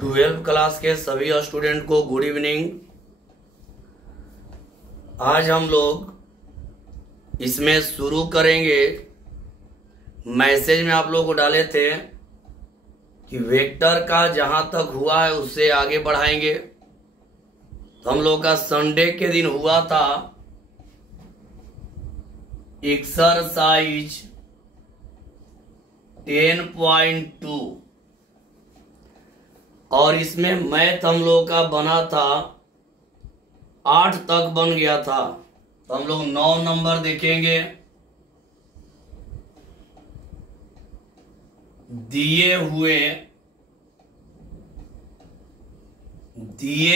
Twelfth class के सभी student को गुड इवनिंग। आज हम लोग इसमें शुरू करेंगे। मैसेज में आप लोगों को डाले थे कि वेक्टर का जहां तक हुआ है उससे आगे बढ़ाएंगे। तो हम लोग का संडे के दिन हुआ था एक्सरसाइज 10.2 और इसमें मैथ हम लोग का बना था 8 तक बन गया था। तो हम लोग 9 नंबर देखेंगे। दिए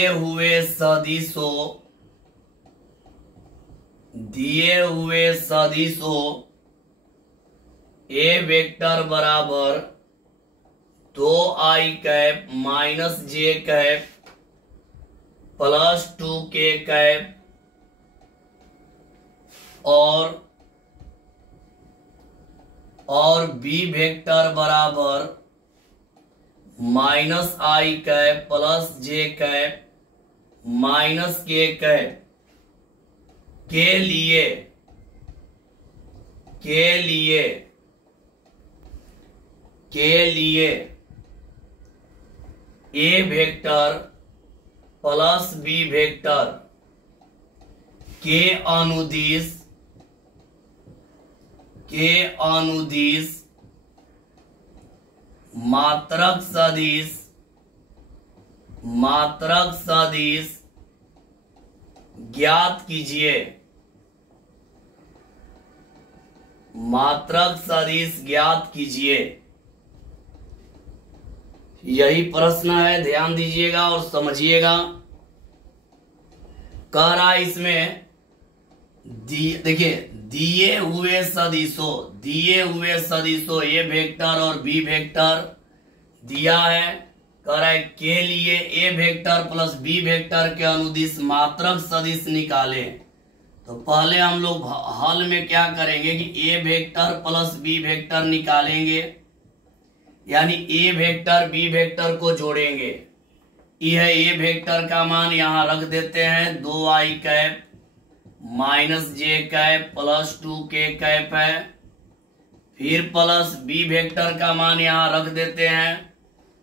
हुए सदिशों ए वेक्टर बराबर 2i कैप माइनस जे कैप प्लस 2k कैप और बी वेक्टर बराबर माइनस आई कैप प्लस जे कैप माइनस के कैप के लिए ए वेक्टर प्लस बी वेक्टर के अनुदिश मात्रक सदिश ज्ञात कीजिए। मात्रक सदिश ज्ञात कीजिए, यही प्रश्न है। ध्यान दीजिएगा और समझिएगा। कह रहा है इसमें देखिए दिए हुए सदिशों ए वेक्टर और बी वेक्टर दिया है। कह रहा है के लिए ए वेक्टर प्लस बी वेक्टर के अनुदिश मात्रक सदिश निकाले। तो पहले हम लोग हल में क्या करेंगे कि ए वेक्टर प्लस बी वेक्टर निकालेंगे, यानी ए वेक्टर बी वेक्टर को जोड़ेंगे। यह ए वेक्टर का मान यहां रख देते हैं 2i कैप माइनस जे कैप प्लस 2k कैप है। फिर प्लस बी वेक्टर का मान यहां रख देते हैं,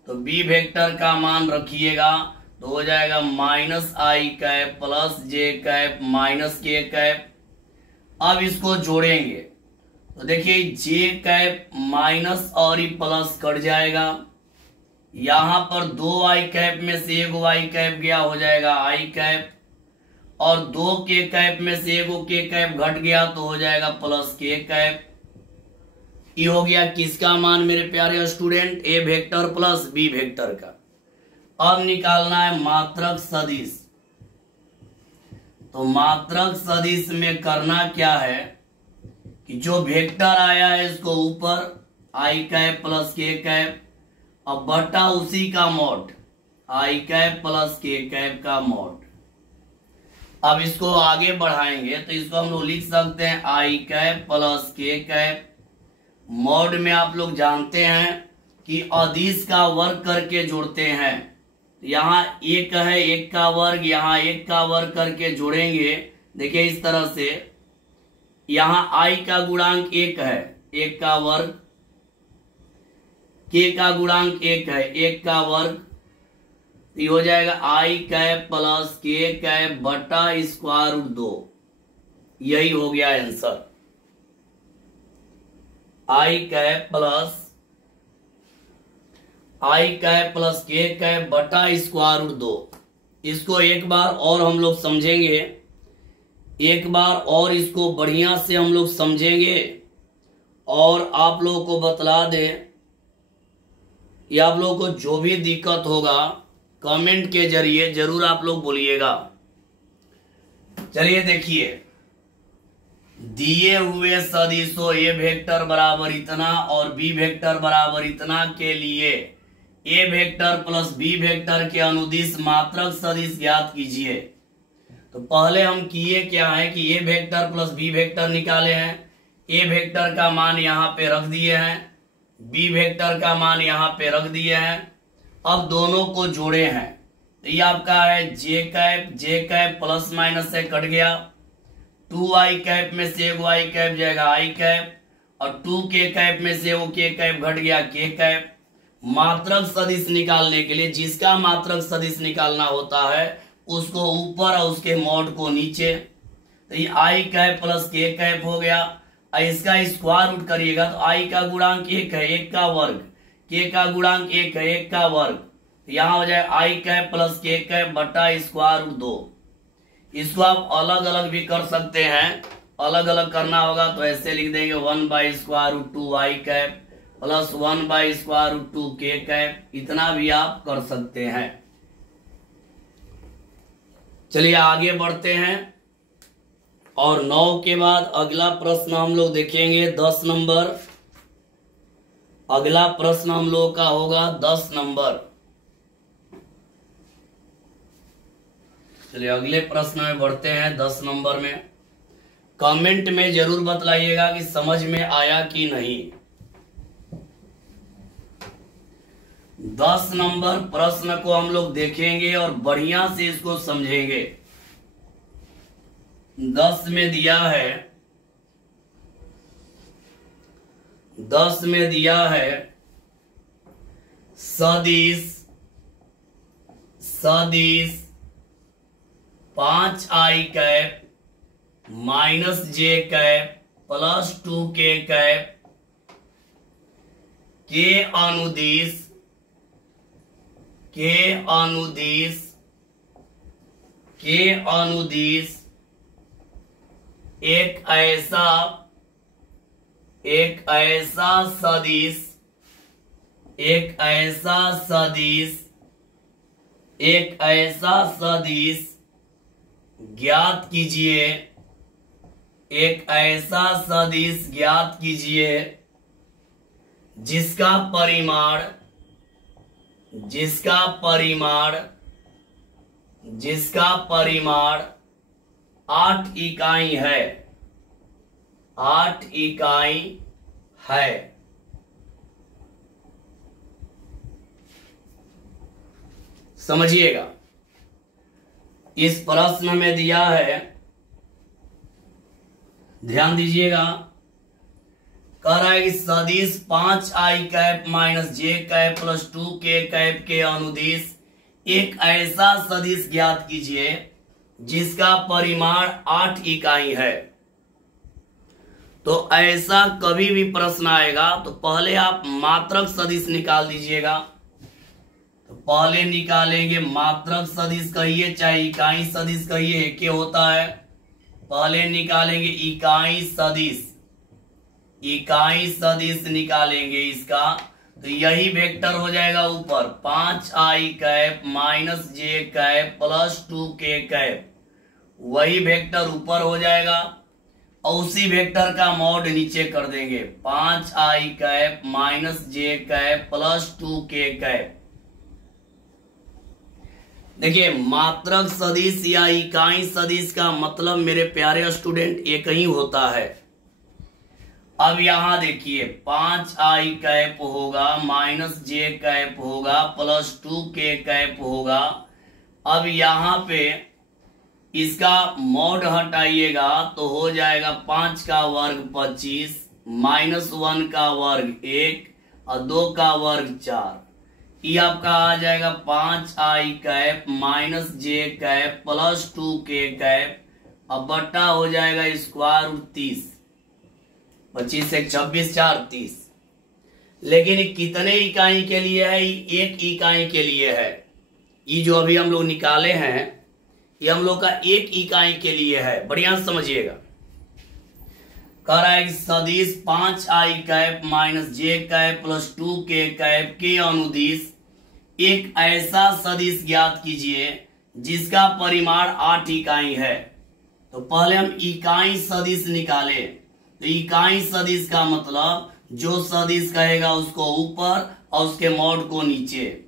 तो बी वेक्टर का मान रखिएगा तो हो जाएगा माइनस आई कैप प्लस जे कैप माइनस के कैप। अब इसको जोड़ेंगे तो देखिए जे कैप माइनस और ही प्लस कट जाएगा। यहां पर 2i कैप में से एक y कैप गया, हो जाएगा i कैप, और 2k कैप में से एक k कैप घट गया तो हो जाएगा प्लस k कैप। ये हो गया किसका मान मेरे प्यारे स्टूडेंट? ए वेक्टर प्लस बी वेक्टर का। अब निकालना है मात्रक सदिश। तो मात्रक सदिश में करना क्या है कि जो वेक्टर आया है इसको ऊपर i cap plus k cap, अब बटा उसी का mod i cap plus k cap का मॉड। अब इसको आगे बढ़ाएंगे तो इसको हम लोग लिख सकते हैं i cap plus k cap. Mod में आप लोग जानते हैं कि अदिश का वर्ग करके जोड़ते हैं। यहाँ एक है, एक का वर्ग, यहाँ एक का वर्ग करके जोड़ेंगे। देखिए इस तरह से यहाँ i का गुणांक 1 है, 1 का वर्ग, k का गुणांक 1 है, 1 का वर्ग। ये हो जाएगा i cap plus k cap बटा स्क्वायर रूट 2। यही हो गया answer. i cap plus k cap बटा स्क्वायर रूट 2। इसको एक बार और हम लोग समझेंगे, एक बार और इसको बढ़िया से हम लोग समझेंगे और आप लोगों को बतला दें। या आप लोगों को जो भी दिक्कत होगा कमेंट के जरिए जरूर आप लोग बोलिएगा। चलिए देखिए, दिए हुए सदिशों ए वेक्टर बराबर इतना और बी वेक्टर बराबर इतना के लिए ए वेक्टर प्लस बी वेक्टर के अनुदिश मात्रक सदिश ज्ञात कीजिए। तो पहले हम किए क्या है कि ए वेक्टर प्लस बी वेक्टर निकाले हैं। ए वेक्टर का मान यहाँ पे रख दिए हैं, बी वेक्टर का मान यहाँ पे रख दिए हैं। अब दोनों को जोड़े हैं तो ये आपका है जे कैप प्लस माइनस से कट गया, 2i कैप में से एगो i कैप जाएगा i कैप, और 2k कैप में से वो k कैप घट गया k कैप। मात्रक सदिश निकालने के लिए जिसका मात्रक सदिश निकालना होता है उसको ऊपर और उसके मॉड को नीचे, तो ये i cap plus k cap हो गया। इसका स्क्वायर रूट करिएगा तो i का गुणांक 1 है, 1 का वर्ग, k का गुणांक 1 है, 1 का वर्ग, यहाँ हो जाए i cap plus k cap बटा स्क्वायर रूट 2। इसको आप अलग अलग भी कर सकते हैं, अलग अलग करना होगा तो ऐसे लिख देंगे 1 by square root 2 i cap plus 1 by square root 2 k cap, इतना भी आप कर सकते हैं। चलिए आगे बढ़ते हैं और 9 के बाद अगला प्रश्न हम लोग देखेंगे 10 नंबर। अगला प्रश्न हम लोग का होगा 10 नंबर। चलिए अगले प्रश्न में बढ़ते हैं 10 नंबर में। कमेंट में जरूर बतलाइएगा कि समझ में आया कि नहीं। 10 नंबर प्रश्न को हम लोग देखेंगे और बढ़िया से इसको समझेंगे। 10 में दिया है, 10 में दिया है सदिश 5i कैप माइनस जे कैप प्लस 2k कैप के अनुदिश एक ऐसा सदिश ज्ञात कीजिए, एक ऐसा सदिश ज्ञात कीजिए जिसका परिमाण 8 इकाई है, 8 इकाई है। समझिएगा, इस प्रश्न में दिया है, ध्यान दीजिएगा, कह रहा है कि सदिश 5i कैप माइनस जे कैप प्लस 2k कैप के अनुदिश एक ऐसा सदिश ज्ञात कीजिए जिसका परिमाण 8 इकाई है। तो ऐसा कभी भी प्रश्न आएगा तो पहले आप मात्रक सदिश निकाल दीजिएगा। तो पहले निकालेंगे मात्रक सदिश कहिए चाहे इकाई सदिश कहिए, एक ही होता है। पहले निकालेंगे इकाई सदिश निकालेंगे इसका, तो यही वेक्टर हो जाएगा ऊपर 5i कैप माइनस जे कैप प्लस 2k कैप, वही वेक्टर ऊपर हो जाएगा और उसी वेक्टर का मॉड नीचे कर देंगे 5i कैप माइनस जे कैप प्लस 2k कैप। देखिए मात्रक सदिश या इकाई सदिश का मतलब मेरे प्यारे स्टूडेंट एक ही होता है। अब यहां देखिए 5i कैप होगा माइनस जे कैप होगा प्लस 2k कैप होगा। अब यहाँ पे इसका मॉड हटाइएगा तो हो जाएगा 5 का वर्ग 25 माइनस 1 का वर्ग 1 और 2 का वर्ग 4। ये आपका आ जाएगा 5i कैप माइनस जे कैप प्लस 2k कैप, अब बट्टा हो जाएगा स्क्वायर रूट 30, 25 से 26 4 30। लेकिन कितने इकाई के लिए है? एक इकाई के लिए है। ये जो अभी हम लोग निकाले हैं ये हम लोग का एक इकाई के लिए है, बढ़िया समझिएगा। कह रहा है कि सदिश 5i कैप माइनस जे कैप प्लस 2k कैप के अनुदिश एक ऐसा सदिश ज्ञात कीजिए जिसका परिमाण 8 इकाई है। तो पहले हम इकाई सदिश निकाले, तो इकाई सदिश का मतलब जो सदिश कहेगा उसको ऊपर और उसके मॉड को नीचे।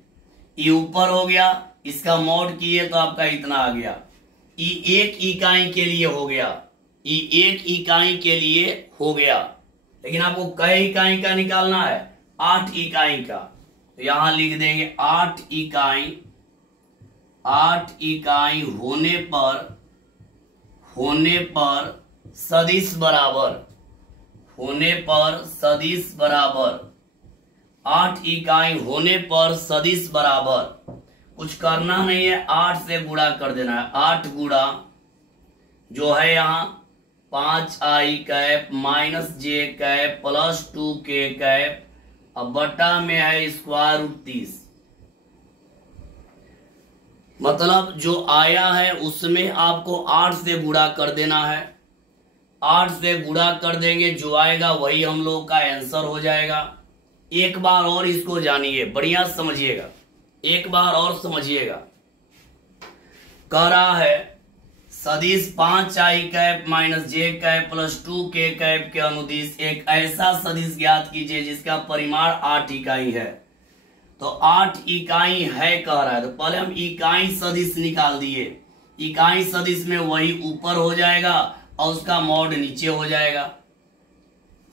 ये ऊपर हो गया, इसका मॉड किए तो आपका इतना आ गया। ये एक इकाई के लिए हो गया, ये एक इकाई के लिए हो गया। लेकिन आपको कई इकाई का निकालना है? 8 इकाई का। तो यहां लिख देंगे 8 इकाई होने पर सदिश बराबर 8 इकाई होने पर सदिश बराबर, कुछ करना नहीं है, 8 से गुणा कर देना है। 8 गुणा जो है यहाँ 5i कैप माइनस जे कैप प्लस 2k कैप, अब बटा में है स्क्वायर रूट 30। मतलब जो आया है उसमें आपको 8 से गुणा कर देना है। 8 से गुणा कर देंगे, जो आएगा वही हम लोग का आंसर हो जाएगा। एक बार और इसको जानिए, बढ़िया समझिएगा, एक बार और समझिएगा। कह रहा है सदिश 5i कैप माइनस जे कैप प्लस 2k कैप के अनुदिश एक ऐसा सदिश ज्ञात कीजिए जिसका परिमाण 8 इकाई है। तो 8 इकाई है कह रहा है, तो पहले हम इकाई सदिश निकाल दिए। इकाई सदिश में वही ऊपर हो जाएगा और उसका मॉड नीचे हो जाएगा।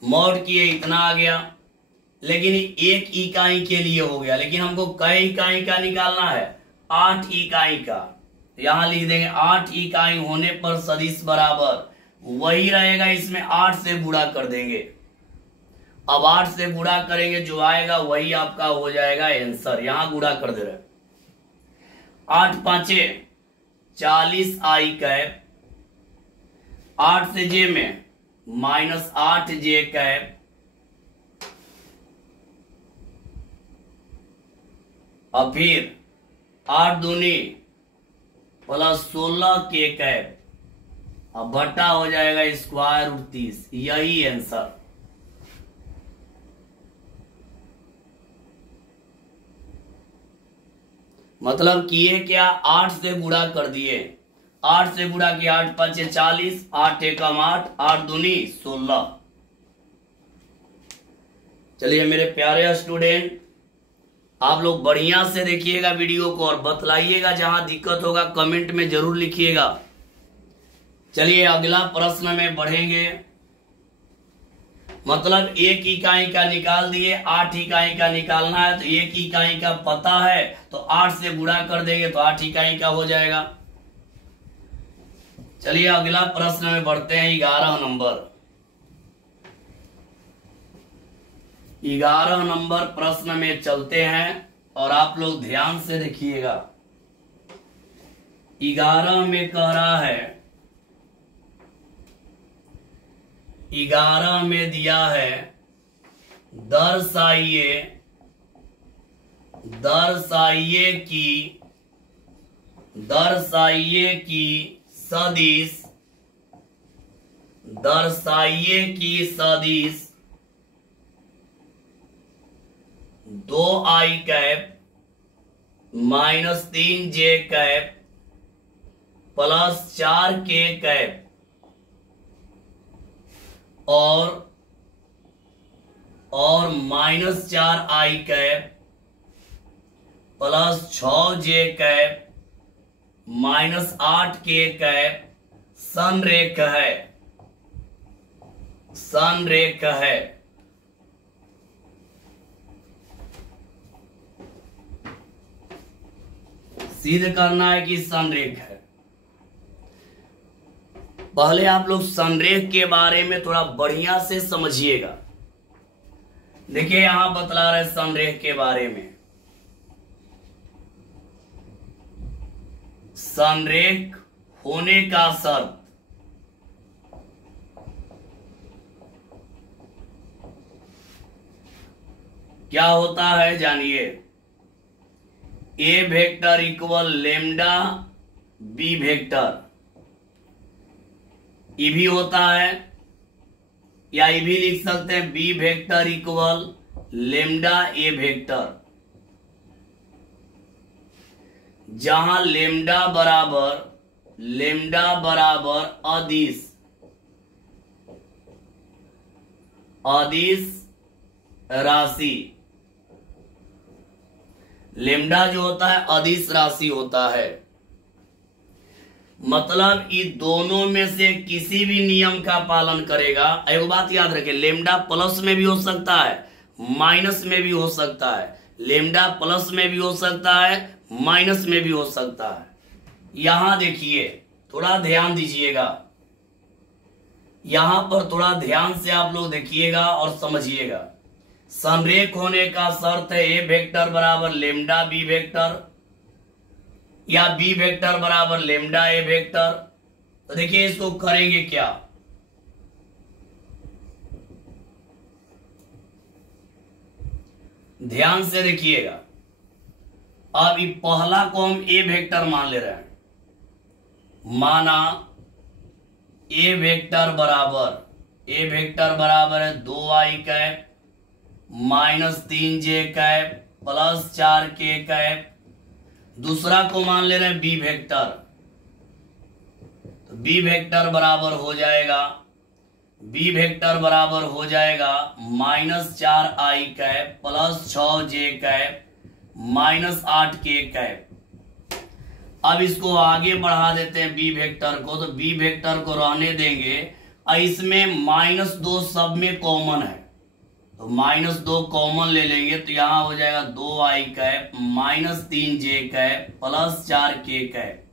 मॉड किए इतना आ गया, लेकिन एक इकाई के लिए हो गया, लेकिन हमको कई इकाई का निकालना है, 8 इकाई का। यहां लिख देंगे 8 इकाई होने पर सदिश बराबर वही रहेगा, इसमें 8 से गुणा कर देंगे। अब 8 से गुणा करेंगे, जो आएगा वही आपका हो जाएगा आंसर। यहां गुणा कर दे रहे 8 5 40i कैप, 8 से जे में माइनस 8 जे कैप, और फिर 8 दूनी प्लस 16k कैप, अब बटा हो जाएगा स्क्वायर रूट 30। यही आंसर। मतलब किए क्या, 8 से गुणा कर दिए। 8 से गुणा किया 8 5 40, 8 एकम 8, 8 दूनी 16। चलिए मेरे प्यारे स्टूडेंट, आप लोग बढ़िया से देखिएगा वीडियो को और बतलाइएगा, जहां दिक्कत होगा कमेंट में जरूर लिखिएगा। चलिए अगला प्रश्न में बढ़ेंगे। मतलब एक इकाई का निकाल दिए, 8 इकाई का निकालना है, तो एक इकाई का पता है तो 8 से गुणा कर देंगे तो 8 इकाई का हो जाएगा। चलिए अगला प्रश्न में बढ़ते हैं। 11 नंबर प्रश्न में चलते हैं और आप लोग ध्यान से देखिएगा। 11 में कह रहा है, 11 में दिया है दर्शाइए कि सदिश 2i cap minus 3j cap plus 4k cap और minus 4i cap plus 6j cap minus 8k cap संरेख है। सिद्ध करना है कि संरेख है। पहले आप लोग संरेख के बारे में थोड़ा बढ़िया से समझिएगा। देखिए यहां बतला रहे संरेख के बारे में। संरेख होने का शर्त, क्या होता है जानिए। A vector equal lambda B vector, ये भी होता है, या ये भी लिख सकते हैं B vector equal lambda A vector, जहां लेमडा बराबर अदिश राशि। लेमडा जो होता है अदिश राशि होता है। मतलब इन दोनों में से किसी भी नियम का पालन करेगा। एक बात याद रखें, लेमडा प्लस में भी हो सकता है, माइनस में भी हो सकता है, लेमडा प्लस में भी हो सकता है, माइनस में भी हो सकता है। यहां देखिए, थोड़ा ध्यान दीजिएगा, यहां पर थोड़ा ध्यान से आप लोग देखिएगा और समझिएगा। समरेख होने का शर्त है ए वेक्टर बराबर लेमडा बी वेक्टर या बी वेक्टर बराबर लेमडा ए वेक्टर। तो देखिए इसको करेंगे क्या, ध्यान से देखिएगा। अब ये पहला को हम ए वेक्टर मान ले रहे हैं, माना ए वेक्टर बराबर है 2i cap minus 3j cap plus 4k cap. दूसरा को मान ले रहे हैं बी वेक्टर, तो बी वेक्टर बराबर हो जाएगा minus 4i cap plus 6j cap minus 8k cap. अब इसको आगे बढ़ा देते हैं बी वेक्टर को, तो बी वेक्टर को रहने देंगे और इसमें -2 सब में कॉमन है, तो -2 कॉमन ले लेंगे, तो यहां हो जाएगा 2i cap minus 3j cap plus 4k cap.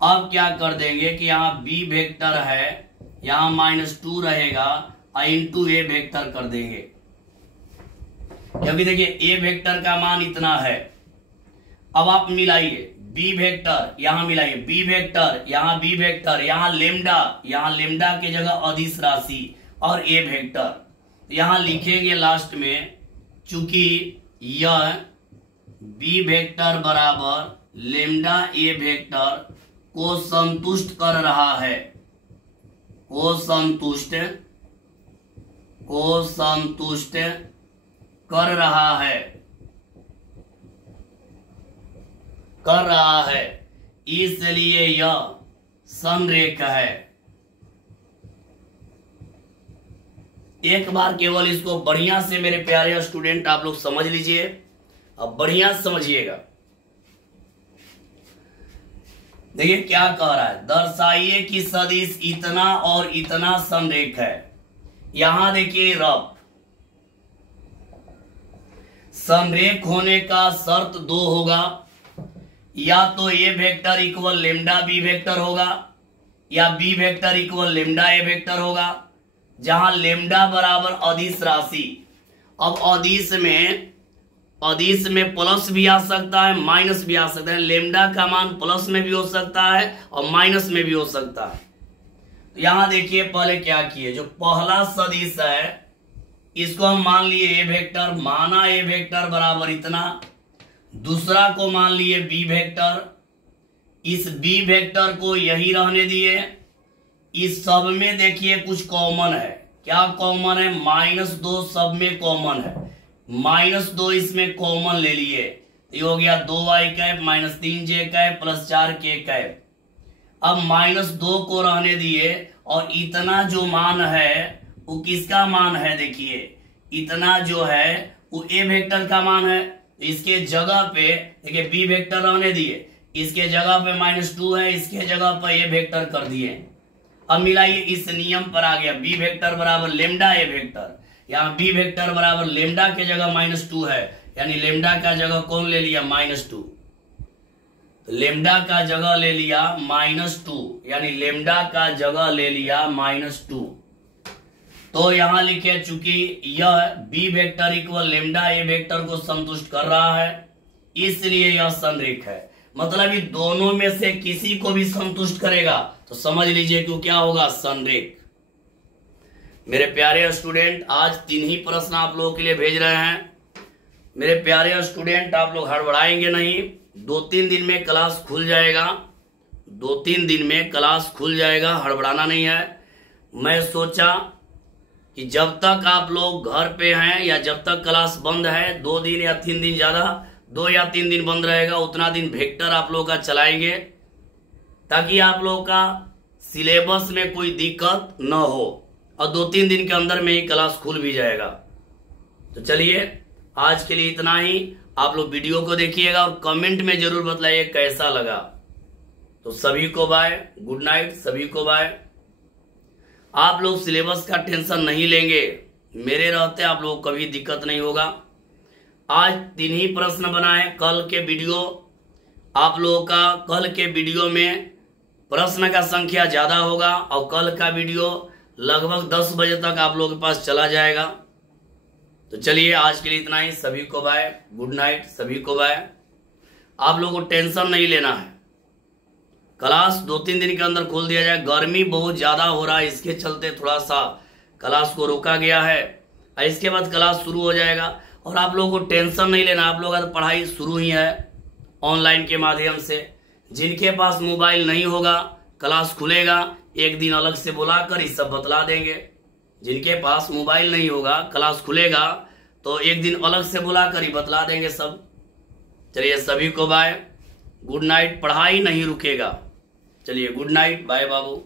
अब क्या कर देंगे कि यहाँ बी वेक्टर है, यहाँ -2 रहेगा और इंटू ए वेक्टर कर देंगे, क्योंकि देखिए ए वेक्टर का मान इतना है। अब आप मिलाइए बी वेक्टर, यहां मिलाइए बी वेक्टर, यहाँ बी वेक्टर, यहाँ लेमडा के जगह अदिश राशि और ए वेक्टर। यहां लिखेंगे लास्ट में, चूंकि यह बी वेक्टर बराबर लेमडा ए वेक्टर को संतुष्ट कर रहा है, को संतुष्ट कर रहा है, इसलिए यह संरेख है। एक बार केवल इसको बढ़िया से मेरे प्यारे स्टूडेंट आप लोग समझ लीजिए, अब बढ़िया समझिएगा। देखिए क्या कह रहा है, दर्शाइए कि सदिश इतना और इतना संरेख है। यहां देखिए रफ संरेख होने का शर्त 2 होगा, या तो A vector equal lambda B vector होगा या B vector equal lambda A vector होगा, जहां लेमडा बराबर अदिश राशि। अब अदिश में प्लस भी आ सकता है, माइनस भी आ सकता है। लेमडा का मान प्लस में भी हो सकता है और माइनस में भी हो सकता है। तो यहां देखिए पहले क्या किए, जो पहला सदिश है इसको हम मान लिए ए वेक्टर, माना ए वेक्टर बराबर इतना। दूसरा को मान लिए बी वेक्टर, इस बी वेक्टर को यही रहने दिए। इस सब में देखिए कुछ कॉमन है, क्या कॉमन है, -2 सब में कॉमन है, -2 इसमें कॉमन ले लिए, तो ये हो गया 2i cap minus 3j cap plus 4k cap. अब -2 को रहने दिए और इतना जो मान है वो किसका मान है, देखिए इतना जो है वो ए वेक्टर का मान है। इसके जगह पे देखिए बी वेक्टर रहने दिए, इसके जगह पे -2 है, इसके जगह पे ए वेक्टर कर दिए। अब मिलाइए, इस नियम पर आ गया बी वेक्टर बराबर लेमडा ए वेक्टर। यहाँ बी वेक्टर बराबर लेमडा के जगह -2 है, यानी लेमडा का जगह कौन ले लिया, -2। तो लेमडा का जगह ले लिया -2, यानी लेमडा का जगह ले लिया -2। तो यहां लिखे चूंकि यह B vector equal lambda A vector को संतुष्ट कर रहा है, इसलिए यह संरेख है। मतलब ये दोनों में से किसी को भी संतुष्ट करेगा, तो समझ लीजिए कि क्या होगा, संरेख। मेरे प्यारे स्टूडेंट, आज 3 ही प्रश्न आप लोगों के लिए भेज रहे हैं। मेरे प्यारे स्टूडेंट, आप लोग हड़बड़ाएंगे नहीं, 2-3 दिन में क्लास खुल जाएगा, 2-3 दिन में क्लास खुल जाएगा, हड़बड़ाना नहीं है। मैं सोचा कि जब तक आप लोग घर पे हैं या जब तक क्लास बंद है, 2 दिन या 3 दिन, ज्यादा 2 या 3 दिन बंद रहेगा, उतना दिन वेक्टर आप लोग का चलाएंगे, ताकि आप लोग का सिलेबस में कोई दिक्कत न हो, और 2-3 दिन के अंदर में ही क्लास खुल भी जाएगा। तो चलिए आज के लिए इतना ही। आप लोग वीडियो को देखिएगा और कमेंट में जरूर बताइए कैसा लगा। तो सभी को बाय, गुड नाइट, सभी को बाय। आप लोग सिलेबस का टेंशन नहीं लेंगे, मेरे रहते आप लोग कभी दिक्कत नहीं होगा। आज 3 ही प्रश्न बनाए। कल के वीडियो आप लोगों का, कल के वीडियो में प्रश्न का संख्या ज्यादा होगा और कल का वीडियो लगभग 10 बजे तक आप लोगों के पास चला जाएगा। तो चलिए आज के लिए इतना ही। सभी को बाय, गुड नाइट, सभी को बाय। आप लोगों को टेंशन नहीं लेना है, क्लास 2-3 दिन के अंदर खोल दिया जाए। गर्मी बहुत ज्यादा हो रहा है, इसके चलते थोड़ा सा क्लास को रोका गया है। इसके बाद क्लास शुरू हो जाएगा और आप लोगों को टेंशन नहीं लेना। आप लोगों का तो पढ़ाई शुरू ही है ऑनलाइन के माध्यम से। जिनके पास मोबाइल नहीं होगा, क्लास खुलेगा, एक दिन अलग से बुलाकर ये सब बतला देंगे। जिनके पास मोबाइल नहीं होगा, क्लास खुलेगा तो एक दिन अलग से बुलाकर ही बतला देंगे सब। चलिए सभी को बाय, गुड नाइट। पढ़ाई नहीं रुकेगा। चलिए गुड नाइट, बाय बाबू।